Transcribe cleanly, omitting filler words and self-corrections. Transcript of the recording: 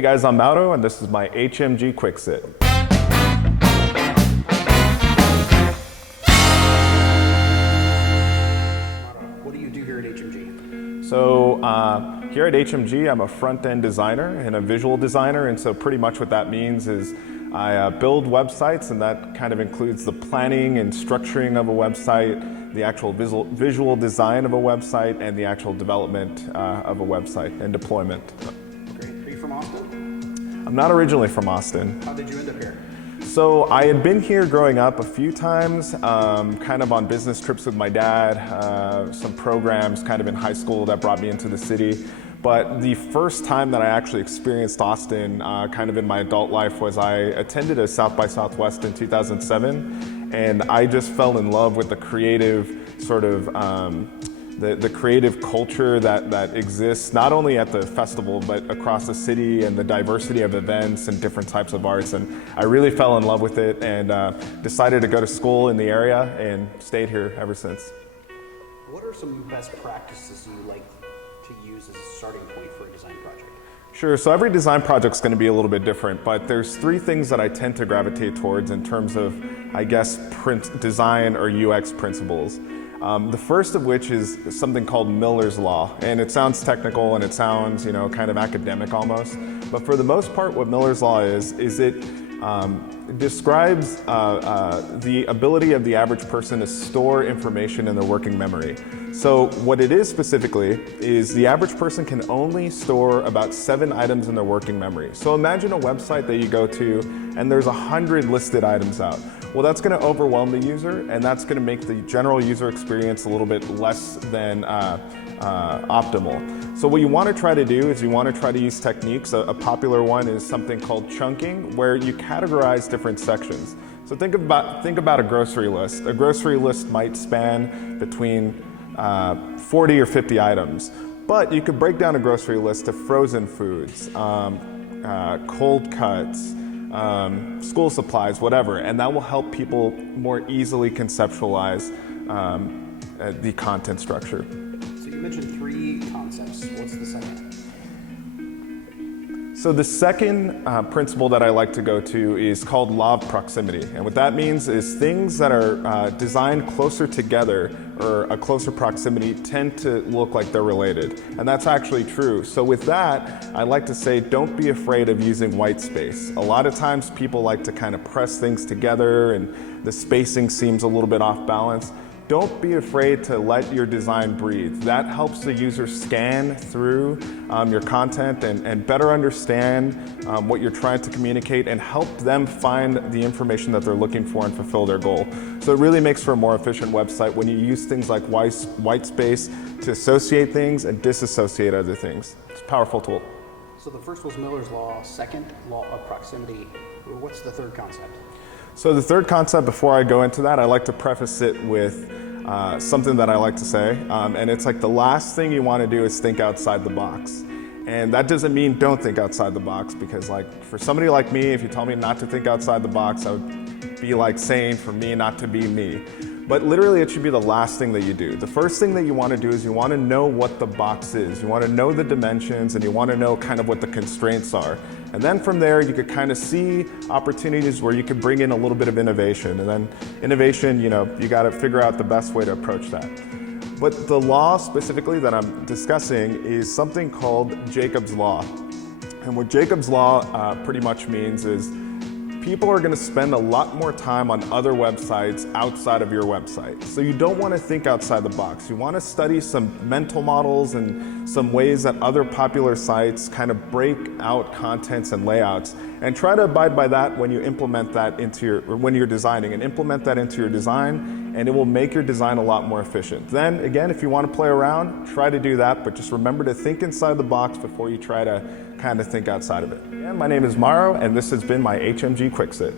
Hey guys, I'm Mauro, and this is my HMG QuickSit. What do you do here at HMG? So here at HMG, I'm a front-end designer and a visual designer, and so pretty much what that means is I build websites, and that kind of includes the planning and structuring of a website, the actual visual design of a website, and the actual development of a website and deployment. Great. Are you from Austin? I'm not originally from Austin. How did you end up here? So I had been here growing up a few times, kind of on business trips with my dad, some programs kind of in high school that brought me into the city. But the first time that I actually experienced Austin kind of in my adult life was I attended a South by Southwest in 2007, and I just fell in love with the creative sort of the creative culture that exists not only at the festival but across the city, and the diversity of events and different types of arts. And I really fell in love with it and decided to go to school in the area and stayed here ever since. What are some best practices you like to use as a starting point for a design project? Sure, so every design project is going to be a little bit different, but there's three things that I tend to gravitate towards in terms of, I guess, design or UX principles. The first of which is something called Miller's Law, and it sounds technical and it sounds, kind of academic almost, but for the most part what Miller's Law is it describes the ability of the average person to store information in their working memory. So what it is specifically is the average person can only store about 7 items in their working memory. So imagine a website that you go to and there's 100 listed items out. Well, that's going to overwhelm the user, and that's going to make the general user experience a little bit less than optimal. So what you want to try to do is you want to try to use techniques. A popular one is something called chunking, where you categorize different sections. So think about a grocery list. A grocery list might span between 40 or 50 items, but you could break down a grocery list to frozen foods, cold cuts, school supplies, whatever, and that will help people more easily conceptualize the content structure. So you mentioned 3 concepts. What's the second? So the second principle that I like to go to is called law of proximity. And what that means is things that are designed closer together or a closer proximity tend to look like they're related. And that's actually true. So with that, I like to say don't be afraid of using white space. A lot of times people like to kind of press things together and the spacing seems a little bit off balance. Don't be afraid to let your design breathe. That helps the user scan through your content and better understand what you're trying to communicate and help them find the information that they're looking for and fulfill their goal. So it really makes for a more efficient website when you use things like white space to associate things and disassociate other things. It's a powerful tool. So the first was Miller's Law, second, law of proximity. What's the third concept? So the third concept, before I go into that, I like to preface it with something that I like to say, and it's like the last thing you want to do is think outside the box. And that doesn't mean don't think outside the box, because like for somebody like me, if you tell me not to think outside the box, I would be like saying for me not to be me. But literally it should be the last thing that you do. The first thing that you want to do is you want to know what the box is. You want to know the dimensions, and you want to know kind of what the constraints are. And then from there, you could kind of see opportunities where you could bring in a little bit of innovation. And then innovation, you got to figure out the best way to approach that. But the law specifically that I'm discussing is something called Jacob's Law. And what Jacob's Law pretty much means is people are going to spend a lot more time on other websites outside of your website. So you don't want to think outside the box. You want to study some mental models and some ways that other popular sites kind of break out contents and layouts, and try to abide by that when you implement that when you're designing, and implement that into your design, and it will make your design a lot more efficient. Then again, if you want to play around, try to do that, but just remember to think inside the box before you try to kind of think outside of it. And my name is Mauro, and this has been my HMG QuickSit.